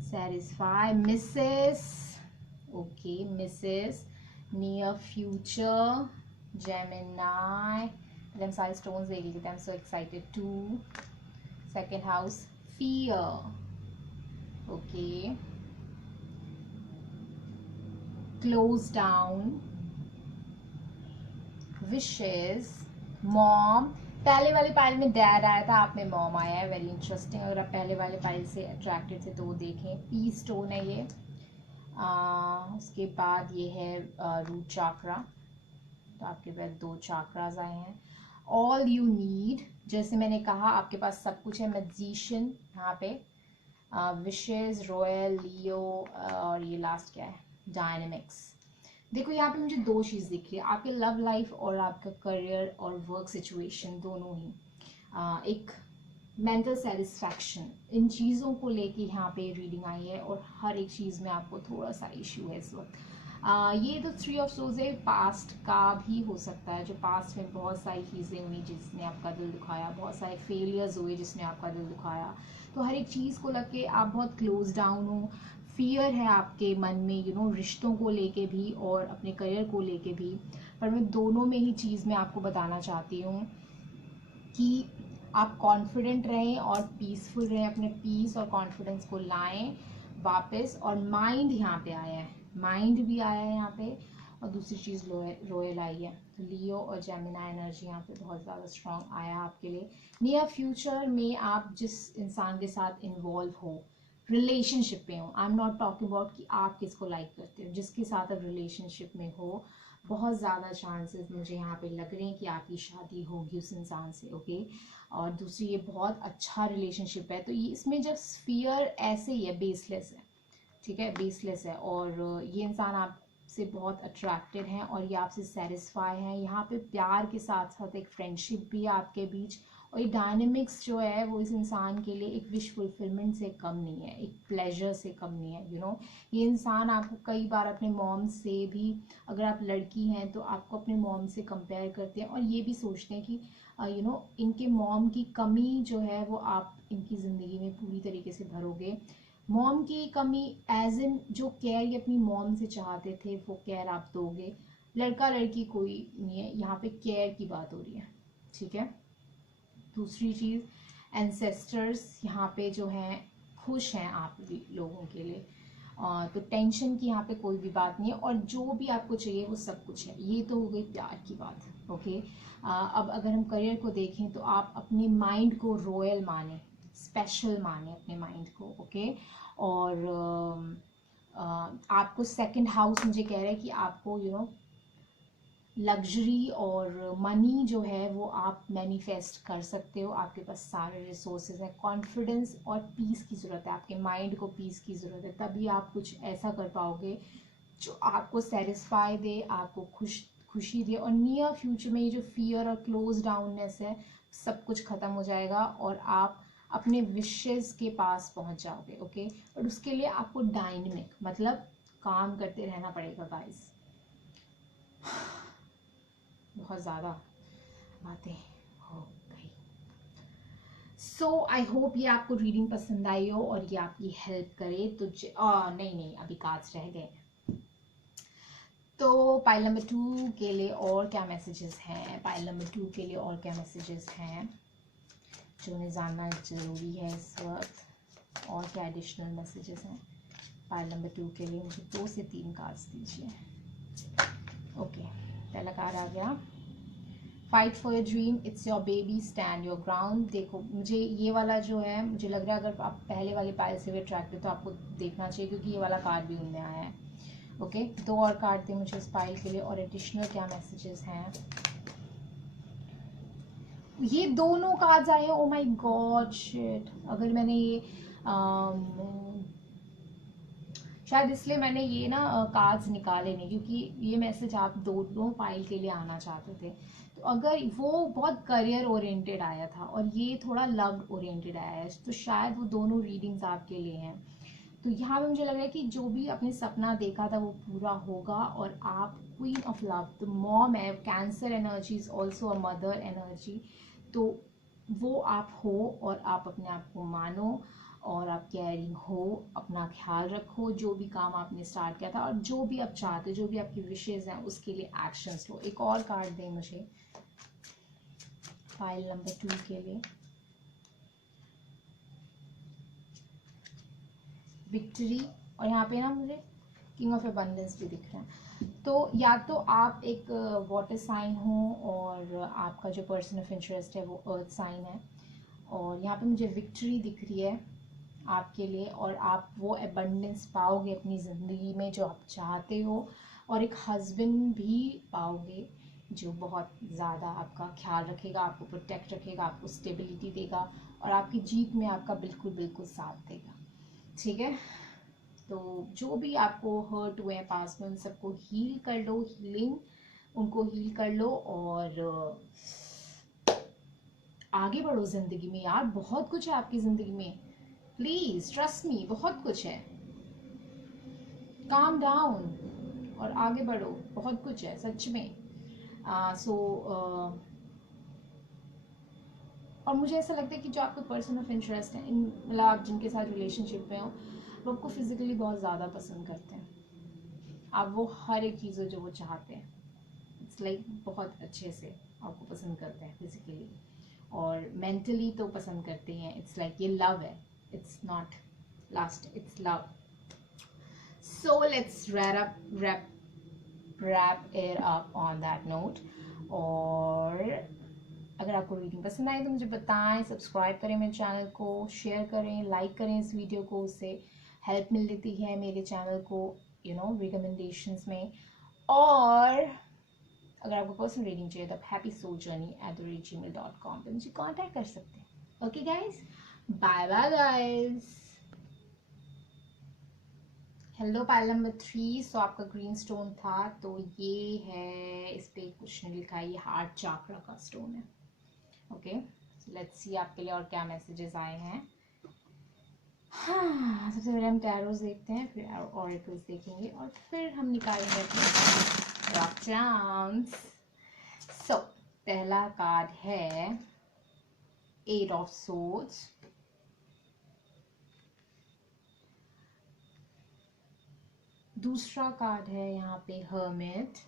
Satisfy Mrs, okay, Mrs near future Gemini, then सारे stones देख लीजिए, I'm so excited too. Second house, fear, okay, close down, wishes, mom, पहले वाले पाइल में डैड आया था, आप में मॉम आया है, वेरी इंटरेस्टिंग। अगर आप पहले वाले पाइल से अट्रैक्टेड थे तो वो देखें। पीस स्टोन है ये। उसके बाद ये है रूट चाक्रा, तो आपके पास 2 चाक्रास आए हैं। ऑल यू नीड, जैसे मैंने कहा आपके पास सब कुछ है। मैजिशियन यहाँ पे, विशेज, रॉयल, लियो, और ये लास्ट क्या है, डायनेमिक्स। देखो यहाँ पे मुझे दो चीज़ दिख रही है, आपके लव लाइफ और आपका करियर और वर्क सिचुएशन दोनों ही। एक मेंटल सेटिस्फैक्शन, इन चीज़ों को लेके यहाँ पे रीडिंग आई है, और हर एक चीज़ में आपको थोड़ा सा इश्यू है इस वक्त। ये तो थ्री ऑफ सोज है, पास्ट का भी हो सकता है, जो पास्ट में बहुत सारी चीज़ें हुई जिसने आपका दिल दुखाया, बहुत सारे फेलियर्स हुए जिसने आपका दिल दुखाया। तो हर एक चीज़ को लग के आप बहुत क्लोज डाउन हो, फियर है आपके मन में, रिश्तों को लेके भी और अपने करियर को लेके भी। पर मैं दोनों में ही चीज़ मैं आपको बताना चाहती हूँ कि आप कॉन्फिडेंट रहें और पीसफुल रहें, अपने पीस और कॉन्फिडेंस को लाएं वापस। और माइंड यहाँ पे आया है, माइंड भी आया है यहाँ पे, और दूसरी चीज़ रॉयल आई है। तो लियो और जेमिनी एनर्जी यहाँ पे बहुत ज़्यादा स्ट्रांग आया आपके लिए। नियर फ्यूचर में आप जिस इंसान के साथ इन्वॉल्व हो, रिलेशनशिप में हो, I am not talking about कि आप किसको लाइक करते हो, जिसके साथ आप रिलेशनशिप में हो, बहुत ज़्यादा चांसेस मुझे यहाँ पे लग रहे हैं कि आपकी शादी होगी उस इंसान से, ओके। और दूसरी, ये बहुत अच्छा रिलेशनशिप है, तो ये इसमें जब फियर ऐसे ही है, बेसलेस है, ठीक है, बेसलेस है। और ये इंसान आपसे बहुत अट्रैक्टेड है और ये आपसे सेटिस्फाई है। यहाँ पे प्यार के साथ साथ एक फ्रेंडशिप भी है आपके बीच, और ये डायनेमिक्स जो है वो इस इंसान के लिए एक विश फुलफिलमेंट से कम नहीं है, एक प्लेजर से कम नहीं है। ये इंसान आपको कई बार अपने मॉम से भी, अगर आप लड़की हैं तो आपको अपने मॉम से कंपेयर करते हैं, और ये भी सोचते हैं कि इनके मॉम की कमी जो है वो आप इनकी ज़िंदगी में पूरी तरीके से भरोगे। मॉम की कमी एज इन जो केयर ये अपनी मॉम से चाहते थे वो केयर आप दोगे। लड़का लड़की कोई नहीं है, यहाँ पे केयर की बात हो रही है, ठीक है। दूसरी चीज़, एंसेस्टर्स यहाँ पे जो हैं खुश हैं आप लोगों के लिए, तो टेंशन की यहाँ पे कोई भी बात नहीं है, और जो भी आपको चाहिए वो सब कुछ है। ये तो हो गई प्यार की बात, ओके। अब अगर हम करियर को देखें तो आप अपने माइंड को रॉयल माने, स्पेशल माने अपने माइंड को, ओके। और आपको सेकंड हाउस मुझे कह रहा है कि आपको लग्जरी और मनी जो है वो आप मैनिफेस्ट कर सकते हो, आपके पास सारे रिसोर्सेज हैं। कॉन्फिडेंस और पीस की ज़रूरत है, आपके माइंड को पीस की ज़रूरत है, तभी आप कुछ ऐसा कर पाओगे जो आपको सेटिस्फाई दे, आपको खुशी दे। और नियर फ्यूचर में ये जो फियर और क्लोज डाउननेस है सब कुछ ख़त्म हो जाएगा, और आप अपने विशेस के पास पहुंच जाओगे, ओके। और उसके लिए आपको डायनेमिक मतलब काम करते रहना पड़ेगा गाइस। बहुत ज़्यादा बातें हो गई। सो आई होप ये आपको रीडिंग पसंद आई हो और ये आपकी हेल्प करे। तो नहीं अभी कार्ड्स रह गए। तो पाइल नंबर 2 के लिए और क्या मैसेजेस हैं, पाइल नंबर 2 के लिए और क्या मैसेजेस हैं जो उन्हें जानना ज़रूरी है इस वक्त, और क्या एडिशनल मैसेजेस हैं पाइल नंबर 2 के लिए। मुझे 2 से 3 कार्ड्स दीजिए। ओके, पहला कार्ड आ गया, fight for your dream, it's your baby, stand your ground. देखो मुझे ये वाला जो है, मुझे लग रहा है अगर आप पहले वाले पाइल से भी अट्रैक्टेड तो आपको देखना चाहिए, क्योंकि ये वाला कार्ड भी उनमें आया है, ओके। 2 और कार्ड थे मुझे इस पाइल के लिए, और एडिशनल क्या मैसेजेस हैं। ये दोनों कार्ड्स आए हैं, ओ माय गॉड शिट। अगर मैंने ये शायद इसलिए मैंने ये ना कार्ड्स निकाले नहीं, क्योंकि ये मैसेज आप दोनों पाइल के लिए आना चाहते थे। तो अगर वो बहुत करियर ओरिएंटेड आया था और ये थोड़ा लव ओरिएंटेड आया है, तो शायद वो दोनों रीडिंग्स आपके लिए हैं। तो यहाँ पे मुझे लग रहा है कि जो भी अपने सपना देखा था वो पूरा होगा, और आप क्वीन ऑफ लव, तो मॉम है, cancer energy is also a mother energy, तो वो आप हो, और आप अपने आप को मानो, और आप केयरिंग हो, अपना ख्याल रखो, जो भी काम आपने स्टार्ट किया था और जो भी आप चाहते हो, जो भी आपकी विशेज़ हैं उसके लिए एक्शंस लो। एक और कार्ड दें मुझे फाइल नंबर 2 के लिए, विक्ट्री, और यहाँ पे ना मुझे किंग ऑफ अबंडेंस भी दिख रहा है। तो या तो आप एक वाटर साइन हो, और आपका जो पर्सन ऑफ इंटरेस्ट है वो अर्थ साइन है, और यहाँ पे मुझे विक्ट्री दिख रही है आपके लिए, और आप वो एबंडेंस पाओगे अपनी ज़िंदगी में जो आप चाहते हो, और एक हस्बैंड भी पाओगे जो बहुत ज़्यादा आपका ख्याल रखेगा, आपको प्रोटेक्ट रखेगा, आपको स्टेबिलिटी देगा, और आपकी जीत में आपका बिल्कुल बिल्कुल साथ देगा, ठीक है। तो जो भी आपको हर्ट हुए हैं पास में उन सबको हील कर लो, हीलिंग उनको हील कर लो और आगे बढ़ो जिंदगी में यार। बहुत कुछ है आपकी जिंदगी में, प्लीज ट्रस्ट मी, बहुत कुछ है। काम डाउन और आगे बढ़ो, बहुत कुछ है सच में। और मुझे ऐसा लगता है कि जो आपके पर्सन ऑफ इंटरेस्ट है, मतलब आप जिनके साथ रिलेशनशिप में हो, वो आपको फिजिकली बहुत ज़्यादा पसंद करते हैं। आप वो हर एक चीज़ जो वो चाहते हैं, इट्स लाइक बहुत अच्छे से आपको पसंद करते हैं फिजिकली और मेंटली तो पसंद करते हैं। इट्स लाइक ये लव है, it's not last, it's love. So let's wrap it up on that note। और अगर आपको रीडिंग पसंद आए तो मुझे बताएं, सब्सक्राइब करें मेरे चैनल को, शेयर करें, लाइक करें इस वीडियो को, उससे हेल्प मिल लेती है मेरे चैनल को रिकमेंडेशंस में। और अगर आपको पर्सनल रीडिंग चाहिए तो आप happysouljourney@gmail.com पे मुझे कांटेक्ट कर सकते हैं। Okay guys, bye bye guys. Hello pile number 3। So आपका ग्रीन स्टोन था, तो ये है, इस पे कुछ नहीं लिखा है, ये हार्ट चाक्रा का स्टोन है। ओके, लेट्स सी आपके लिए और क्या मैसेजेस आए हैं। हाँ, सबसे पहले हम टैरोस देखते हैं, फिर ऑरेकल्स देखेंगे और फिर हम निकालेंगे अपने रॉक चार्म्स। सो पहला कार्ड है 8 ऑफ सोर्ड्स, दूसरा कार्ड है यहाँ पे हर्मिट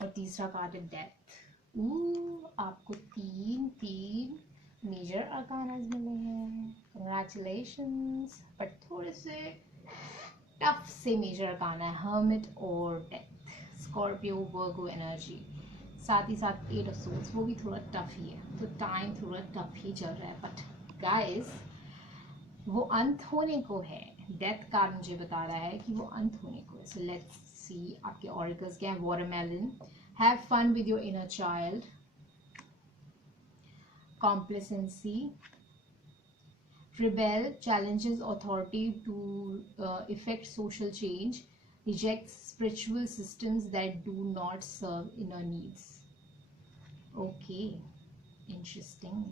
और तीसरा कार्ड है डेथ। आपको तीन मेजर अरकानास मिले हैं, कंग्रेचुलेशंस। बट थोड़े से टफ से मेजर अरकाना है, हर्मिट और डेथ, स्कॉर्पियो वर्गो एनर्जी, साथ ही साथ 8 ऑफ सोर्ड्स, वो भी थोड़ा टफ ही है। तो टाइम थोड़ा टफ ही चल रहा है, बट गाइस वो अंत होने को है। डेथ कार्ड मुझे बता रहा है कि वो अंत होने को है। सो लेट्स सी आपके ऑरिकल्स क्या है। Watermelon, have fun with your inner child, complacency, rebel, challenges authority to effect social change, rejects spiritual systems that do not serve inner needs. Okay, interesting.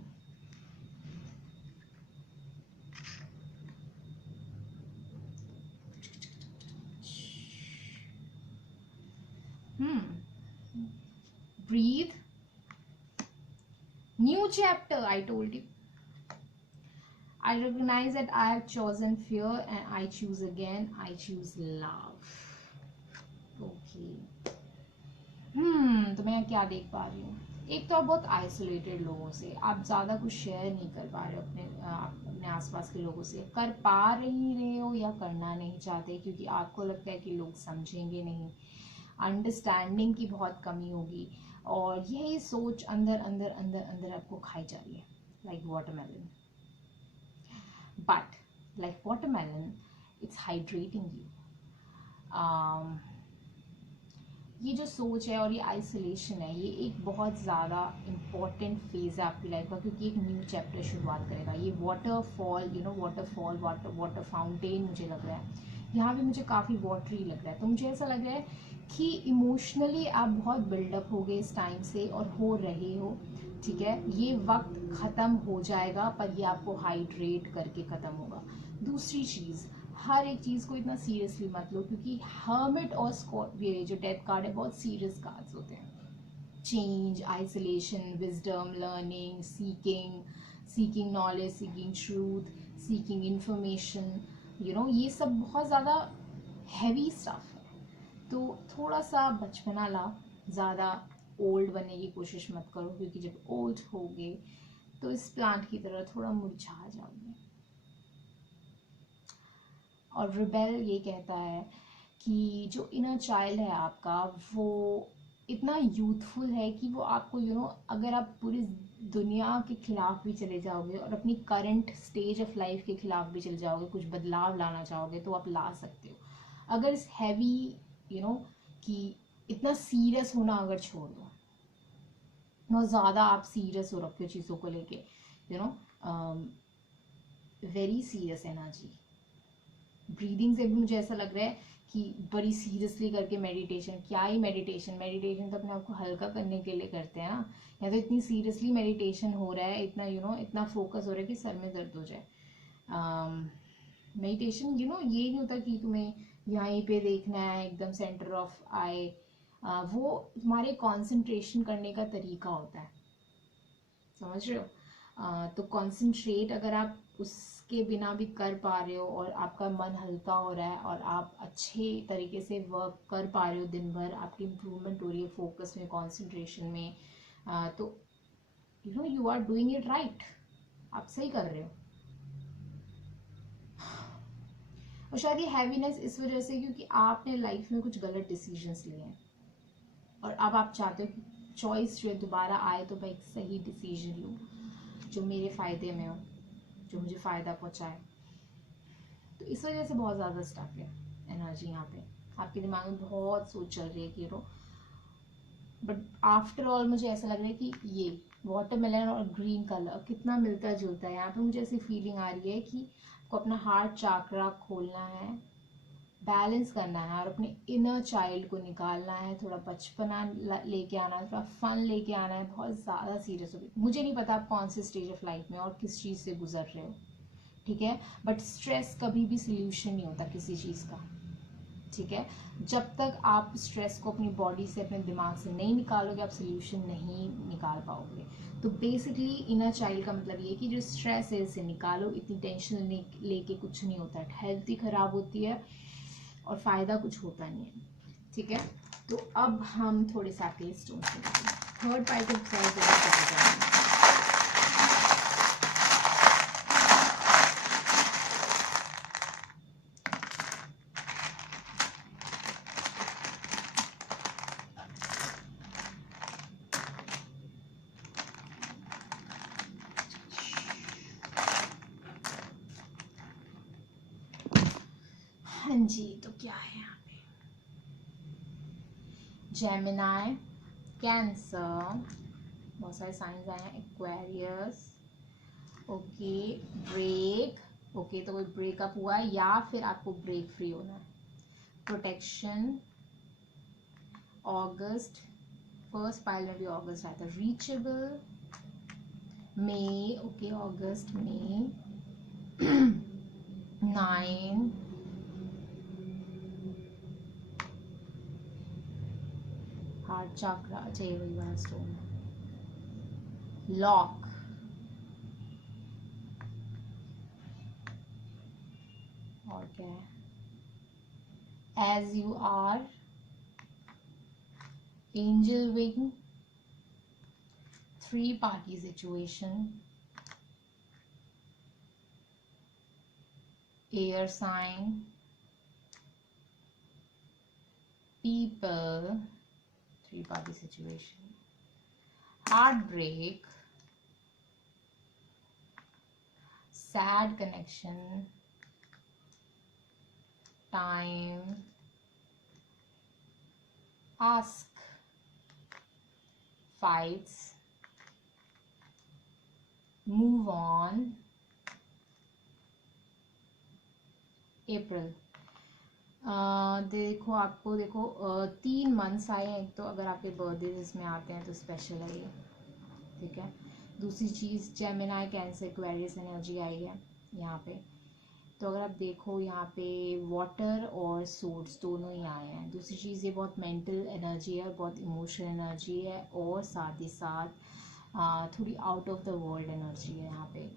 Breathe, new chapter. I told you, I recognize that I have chosen fear and I choose again, I choose love. Okay. तो मैं क्या देख पा रही हूँ, एक तो आप बहुत आइसोलेटेड लोगों से, आप ज़्यादा कुछ शेयर नहीं कर पा रहे हो अपने आसपास के लोगों से, कर पा रहे हो या करना नहीं चाहते, क्योंकि आपको लगता है कि लोग समझेंगे नहीं, अंडरस्टैंडिंग की बहुत कमी होगी, और यही सोच अंदर अंदर अंदर अंदर आपको खाई जा रही है, like watermelon. But like watermelon, it's hydrating you. ये जो सोच है और ये आइसोलेशन है, ये एक बहुत ज़्यादा इम्पॉर्टेंट फेज़ है आपकी लाइफ का, क्योंकि एक न्यू चैप्टर शुरुआत करेगा। ये वाटरफॉल, वाटरफॉल, वाटर फाउंटेन मुझे लग रहा है, यहाँ भी मुझे काफ़ी वाटरी लग रहा है। तो मुझे ऐसा लग रहा है कि इमोशनली आप बहुत बिल्डअप हो गए इस टाइम से और हो रहे हो, ठीक है। ये वक्त ख़त्म हो जाएगा, पर ये आपको हाइड्रेट करके ख़त्म होगा। दूसरी चीज़, हर एक चीज़ को इतना सीरियसली मत लो, क्योंकि हर्मिट और ये जो डेथ कार्ड है, बहुत सीरियस कार्ड्स होते हैं। Change, isolation, wisdom, learning, seeking knowledge, seeking truth, seeking information, ये सब बहुत ज़्यादा हैवी स्टफ है। तो थोड़ा सा बचपना ला, ज़्यादा ओल्ड बनने की कोशिश मत करो, क्योंकि जब ओल्ड होगे तो इस प्लांट की तरह थोड़ा मुरझा जाओगे। और रिबेल ये कहता है कि जो इनर चाइल्ड है आपका, वो इतना यूथफुल है कि वो आपको अगर आप पूरी दुनिया के खिलाफ भी चले जाओगे और अपनी करंट स्टेज ऑफ लाइफ के खिलाफ भी चले जाओगे, कुछ बदलाव लाना चाहोगे तो आप ला सकते हो। अगर इस हैवी कि इतना सीरियस होना अगर छोड़ दो, बहुत ज़्यादा आप सीरियस हो रखे हो चीज़ों को लेके, वेरी सीरियस एनर्जी, ब्रीदिंग से भी मुझे ऐसा लग रहा है कि बड़ी सीरियसली करके मेडिटेशन, क्या ही मेडिटेशन, मेडिटेशन तो अपने आप को हल्का करने के लिए करते हैं ना, या तो इतनी सीरियसली मेडिटेशन हो रहा है, इतना इतना फोकस हो रहा है कि सर में दर्द हो जाए। मेडिटेशन ये नहीं होता कि तुम्हें यहीं पे देखना है एकदम सेंटर ऑफ आई, वो तुम्हारे कंसंट्रेशन करने का तरीका होता है, समझ रहे हो? तो कंसंट्रेट अगर आप उसके बिना भी कर पा रहे हो और आपका मन हल्का हो रहा है और आप अच्छे तरीके से वर्क कर पा रहे हो दिन भर, आपकी इम्प्रूवमेंट हो रही है फोकस में, कंसंट्रेशन में, तो you are doing it right, आप सही कर रहे हो। और शायद ये हैवीनेस इस वजह से क्योंकि आपने लाइफ में कुछ गलत डिसीजंस लिए हैं और अब आप चाहते हो कि चॉइस जो दोबारा आए तो मैं एक सही डिसीजन लूँ जो मेरे फ़ायदे में हो, जो मुझे फ़ायदा पहुँचाए। तो इस वजह से बहुत ज़्यादा स्टक है एनर्जी यहाँ पे, आपके दिमाग में बहुत सोच चल रही है कि बट आफ्टर ऑल मुझे ऐसा लग रहा है कि ये वाटरमेलन और ग्रीन कलर कितना मिलता जुलता है। यहाँ पे मुझे ऐसी फीलिंग आ रही है कि आपको अपना हार्ट चाकरा खोलना है, बैलेंस करना है और अपने इनर चाइल्ड को निकालना है, थोड़ा बचपना लेके आना है, थोड़ा फन लेके आना है, बहुत ज़्यादा सीरियस हो गई। मुझे नहीं पता आप कौन से स्टेज ऑफ लाइफ में और किस चीज़ से गुजर रहे हो, ठीक है, बट स्ट्रेस कभी भी सोल्यूशन नहीं होता किसी चीज़ का, ठीक है। जब तक आप स्ट्रेस को अपनी बॉडी से, अपने दिमाग से नहीं निकालोगे, आप सोल्यूशन नहीं निकाल पाओगे। तो बेसिकली इनर चाइल्ड का मतलब ये कि जो स्ट्रेस है इसे निकालो, इतनी टेंशन लेके कुछ नहीं होता, हेल्थ ही खराब होती है और फ़ायदा कुछ होता नहीं है, ठीक है। तो अब हम थोड़े से आपके स्टोन थर्ड पार्टी एक्सरसाइज हाँ जी, तो क्या है यहाँ पे, जेमिनाई, कैंसर, बहुत सारे साइंस आए हैं, एक्वेरियस, ओके, ब्रेक, ओके, तो कोई ब्रेकअप हुआ है या फिर आपको ब्रेक फ्री होना है, प्रोटेक्शन, ऑगस्ट, फर्स्ट पाइल में भी ऑगस्ट आया था, रीचेबल, मई, ओके, ऑगस्ट में 9, हार्ट चक्रा, अच्छा ये वही वाला स्टोन है, लॉक, और क्या है, as you are, angel wing, three party situation, air sign, people, three party situation, heartbreak, sad connection, time, ask, fights, move on, April। देखो आपको 3 मंथ्स आए हैं, तो अगर आपके बर्थडे इसमें आते हैं तो स्पेशल है ये, ठीक है। दूसरी चीज़ जेमिनाई, कैंसर, एक्वेरियस एनर्जी आई है यहाँ पे, तो अगर आप देखो यहाँ पे वाटर और सोर्स दोनों ही आए हैं। दूसरी चीज़ ये बहुत मेंटल एनर्जी है, बहुत इमोशनल एनर्जी है और साथ ही साथ थोड़ी out of the world energy है यहाँ पे।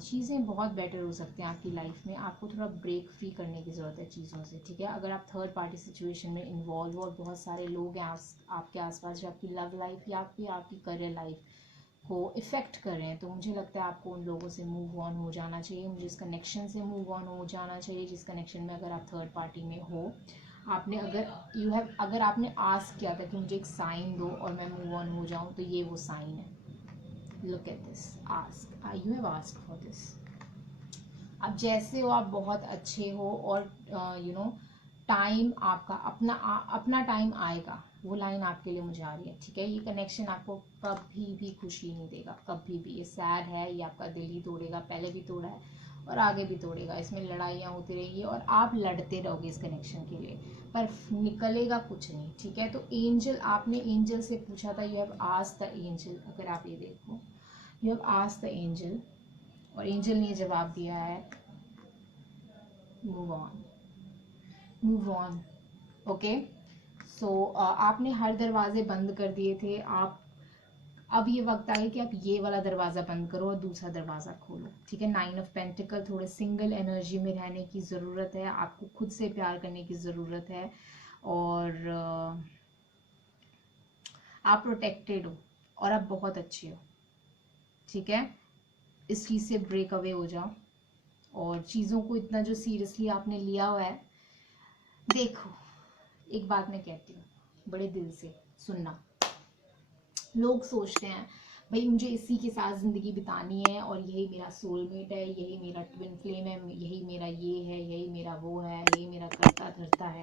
चीज़ें बहुत बेटर हो सकती हैं आपकी लाइफ में, आपको थोड़ा ब्रेक फ्री करने की ज़रूरत है चीज़ों से, ठीक है। अगर आप थर्ड पार्टी सिचुएशन में इन्वॉल्व हो और बहुत सारे लोग हैं आपके आसपास जो आपकी लव लाइफ या फिर आपकी करियर लाइफ को इफ़ेक्ट कर रहे हैं, तो मुझे लगता है आपको उन लोगों से मूव ऑन हो जाना चाहिए, मुझे इस कनेक्शन से मूव ऑन हो जाना चाहिए, जिस कनेक्शन में अगर आप थर्ड पार्टी में हो, आपने अगर आपने आस्क किया था कि मुझे एक साइन दो और मैं मूव ऑन हो जाऊं, तो ये वो साइन है। Look at this, ask, you have asked for this. आप जैसे हो, आप बहुत अच्छे हो और टाइम आपका अपना टाइम आएगा, वो लाइन आपके लिए मुझे आ रही है, ठीक है। ये कनेक्शन आपको कभी भी खुशी नहीं देगा, कभी भी, ये सैड है, ये आपका दिल ही तोड़ेगा, पहले भी तोड़ा है और आगे भी तोड़ेगा। इसमें लड़ाइयाँ होती रहेगी और आप लड़ते रहोगे इस कनेक्शन के लिए, पर निकलेगा कुछ नहीं, ठीक है। तो एंजल, आपने एंजल से पूछा था, you have asked the angel, अगर आप ये देखो, you have asked the angel, और एंजल ने जवाब दिया है move on, move on. Okay, so आपने हर दरवाजे बंद कर दिए थे, आप अब ये वक्त आ गया कि आप ये वाला दरवाज़ा बंद करो और दूसरा दरवाज़ा खोलो, ठीक है। 9 ऑफ पेंटिकल, थोड़े सिंगल एनर्जी में रहने की ज़रूरत है, आपको खुद से प्यार करने की ज़रूरत है, और आप प्रोटेक्टेड हो और आप बहुत अच्छे हो, ठीक है। इस चीज़ से ब्रेक अवे हो जाओ, और चीज़ों को इतना जो सीरियसली आपने लिया हुआ है, देखो एक बात मैं कहती हूँ बड़े दिल से सुनना। लोग सोचते हैं भाई मुझे इसी के साथ ज़िंदगी बितानी है और यही मेरा सोलमेट है, यही मेरा ट्विन फ्लेम है, यही मेरा ये है, यही मेरा वो है, यही मेरा करता धरता है,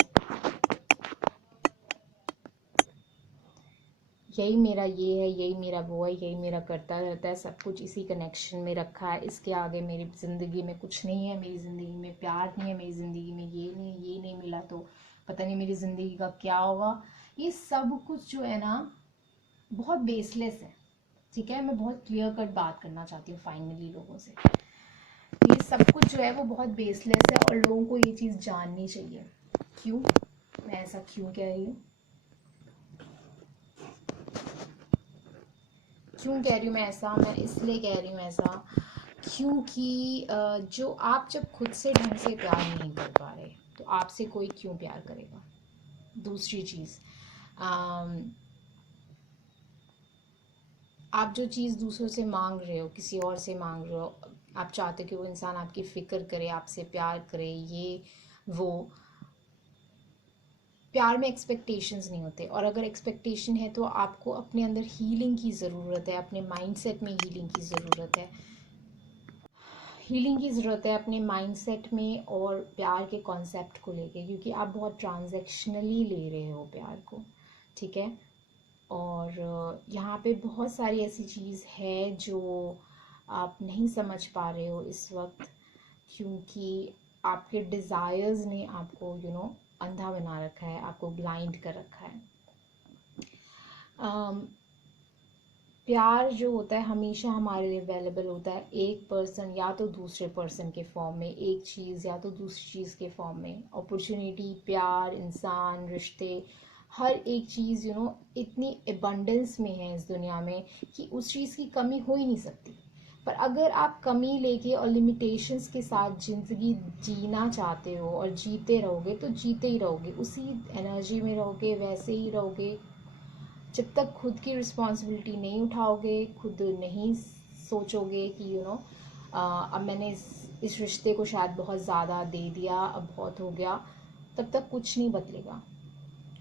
यही मेरा ये है, यही मेरा वो है, यही मेरा करता रहता है, सब कुछ इसी कनेक्शन में रखा है, इसके आगे मेरी ज़िंदगी में कुछ नहीं है, मेरी ज़िंदगी में प्यार नहीं है, मेरी ज़िंदगी में ये नहीं मिला तो पता नहीं मेरी ज़िंदगी का क्या होगा। ये सब कुछ जो है ना बहुत बेसलेस है, ठीक है। मैं बहुत क्लियर कट बात करना चाहती हूँ फाइनली लोगों से, ये सब कुछ जो है वो बहुत बेसलेस है और लोगों को ये चीज़ जाननी चाहिए। क्यों मैं ऐसा क्यों कह रही हूँ, क्यों कह रही हूँ मैं ऐसा, मैं इसलिए कह रही हूँ ऐसा क्योंकि जो आप जब खुद से ढंग से प्यार नहीं कर पा रहे तो आपसे कोई क्यों प्यार करेगा। दूसरी चीज़, आप जो चीज़ दूसरों से मांग रहे हो, किसी और से मांग रहे हो, आप चाहते हो कि वो इंसान आपकी फ़िक्र करे, आपसे प्यार करे, ये वो, प्यार में एक्सपेक्टेशंस नहीं होते, और अगर एक्सपेक्टेशन है तो आपको अपने अंदर हीलिंग की ज़रूरत है, अपने माइंडसेट में हीलिंग की ज़रूरत है, हीलिंग की ज़रूरत है अपने माइंडसेट में और प्यार के कॉन्सेप्ट को लेके, क्योंकि आप बहुत ट्रांजैक्शनली ले रहे हो प्यार को, ठीक है। और यहाँ पे बहुत सारी ऐसी चीज़ है जो आप नहीं समझ पा रहे हो इस वक्त, क्योंकि आपके डिज़ायर्स ने आपको अंधा बना रखा है, आपको ब्लाइंड कर रखा है। प्यार जो होता है हमेशा हमारे लिए अवेलेबल होता है, एक पर्सन या तो दूसरे पर्सन के फॉर्म में, एक चीज़ या तो दूसरी चीज़ के फॉर्म में। अपॉर्चुनिटी, प्यार, इंसान, रिश्ते, हर एक चीज़ इतनी एबंडेंस में है इस दुनिया में कि उस चीज़ की कमी हो ही नहीं सकती। पर अगर आप कमी लेके और लिमिटेशंस के साथ ज़िंदगी जीना चाहते हो और जीते रहोगे तो जीते ही रहोगे, उसी एनर्जी में रहोगे, वैसे ही रहोगे, जब तक खुद की रिस्पॉन्सिबिलिटी नहीं उठाओगे, खुद नहीं सोचोगे कि अब मैंने इस रिश्ते को शायद बहुत ज़्यादा दे दिया, अब बहुत हो गया, तब तक कुछ नहीं बदलेगा,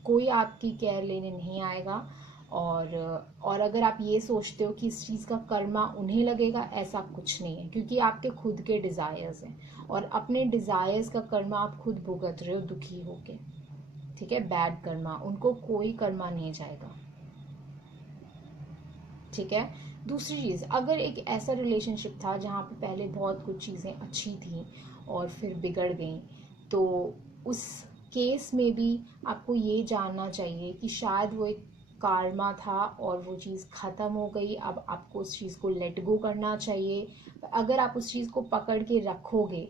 कोई आपकी केयर लेने नहीं आएगा। और अगर आप ये सोचते हो कि इस चीज़ का कर्मा उन्हें लगेगा, ऐसा कुछ नहीं है, क्योंकि आपके खुद के डिज़ायर्स हैं और अपने डिज़ायर्स का कर्मा आप खुद भुगत रहे हो दुखी होके, ठीक है। बैड कर्मा, उनको कोई कर्मा नहीं जाएगा, ठीक है। दूसरी चीज़, अगर एक ऐसा रिलेशनशिप था जहाँ पे पहले बहुत कुछ चीज़ें अच्छी थी और फिर बिगड़ गई, तो उस केस में भी आपको ये जानना चाहिए कि शायद वो एक कार्मा था और वो चीज़ ख़त्म हो गई, अब आपको उस चीज़ को लेट गो करना चाहिए। अगर आप उस चीज़ को पकड़ के रखोगे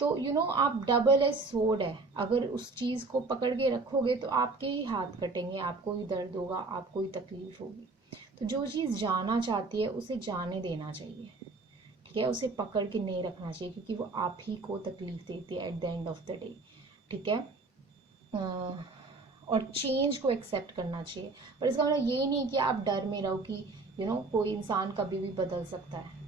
तो आप डबल एज सोर्ड है, अगर उस चीज़ को पकड़ के रखोगे तो आपके ही हाथ कटेंगे, आपको ही दर्द होगा, आपको ही तकलीफ होगी। तो जो चीज़ जाना चाहती है उसे जाने देना चाहिए, ठीक है, उसे पकड़ के नहीं रखना चाहिए, क्योंकि वो आप ही को तकलीफ देती है at the end of the day, ठीक है। और चेंज को एक्सेप्ट करना चाहिए, पर इसका मतलब ये नहीं कि आप डर में रहो कि कोई इंसान कभी भी बदल सकता है।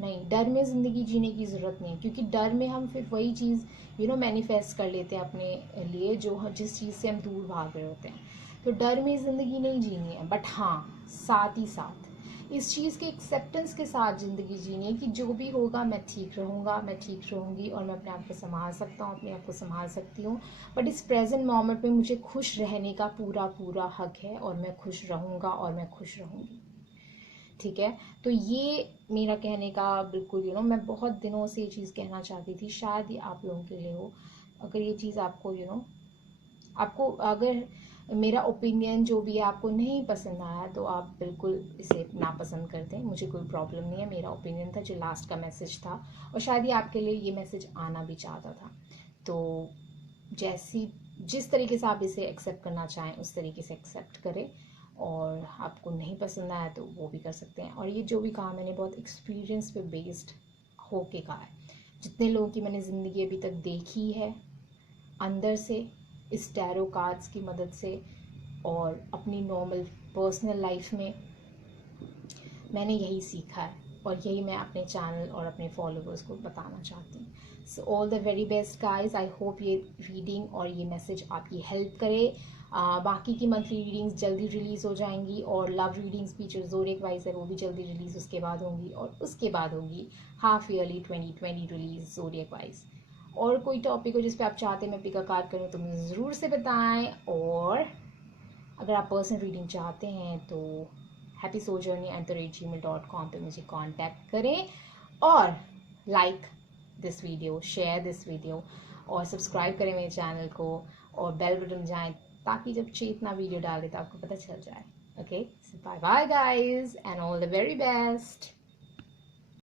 नहीं, डर में ज़िंदगी जीने की ज़रूरत नहीं, क्योंकि डर में हम फिर वही चीज़ मैनिफेस्ट कर लेते हैं अपने लिए, जिस चीज़ से हम दूर भाग रहे होते हैं। तो डर में ज़िंदगी नहीं जीनी है, बट हाँ साथ ही साथ इस चीज़ के एक्सेप्टेंस के साथ ज़िंदगी जीनी है कि जो भी होगा मैं ठीक रहूँगा, मैं ठीक रहूँगी और मैं अपने आप को संभाल सकता हूँ, अपने आप को संभाल सकती हूँ। बट इस प्रेजेंट मोमेंट में मुझे खुश रहने का पूरा पूरा हक है और मैं खुश रहूँगा और मैं खुश रहूँगी, ठीक है। तो ये मेरा कहने का बिल्कुल मैं बहुत दिनों से ये चीज़ कहना चाहती थी, शायद ये आप लोगों के लिए हो। अगर ये चीज़ आपको आपको अगर मेरा ओपिनियन जो भी है आपको नहीं पसंद आया तो आप बिल्कुल इसे नापसंद कर दें, मुझे कोई प्रॉब्लम नहीं है। मेरा ओपिनियन था जो लास्ट का मैसेज था, और शायद ये आपके लिए ये मैसेज आना भी चाहता था। तो जिस तरीके से आप इसे एक्सेप्ट करना चाहें उस तरीके से एक्सेप्ट करें, और आपको नहीं पसंद आया तो वो भी कर सकते हैं। और ये जो भी कहा मैंने बहुत एक्सपीरियंस पे बेस्ड होके कहा है। जितने लोगों की मैंने ज़िंदगी अभी तक देखी है अंदर से, इस टैरो कार्ड्स की मदद से, और अपनी नॉर्मल पर्सनल लाइफ में मैंने यही सीखा है, और यही मैं अपने चैनल और अपने फॉलोअर्स को बताना चाहती हूँ। So all the very best guys, I hope ये रीडिंग और ये मैसेज आपकी हेल्प करे। बाकी की मंथली रीडिंग्स जल्दी रिलीज़ हो जाएंगी, और लव रीडिंग्स भी जो ज़ोडिएक वाइज है वो भी जल्दी रिलीज़ उसके बाद होंगी, और उसके बाद होगी half yearly 2020 release zodiac wise. और कोई टॉपिक हो जिस पे आप चाहते हैं मैं पिक अ कार्ड करूँ तो मुझे ज़रूर से बताएं। और अगर आप पर्सनल रीडिंग चाहते हैं तो happysojourney@gmail.com पे मुझे कांटेक्ट करें, और like this video, share this video, और सब्सक्राइब करें मेरे चैनल को, और बेल बटन जाएं ताकि जब चेतना वीडियो डाले तो आपको पता चल जाए। Okay, bye bye guys and all the very best.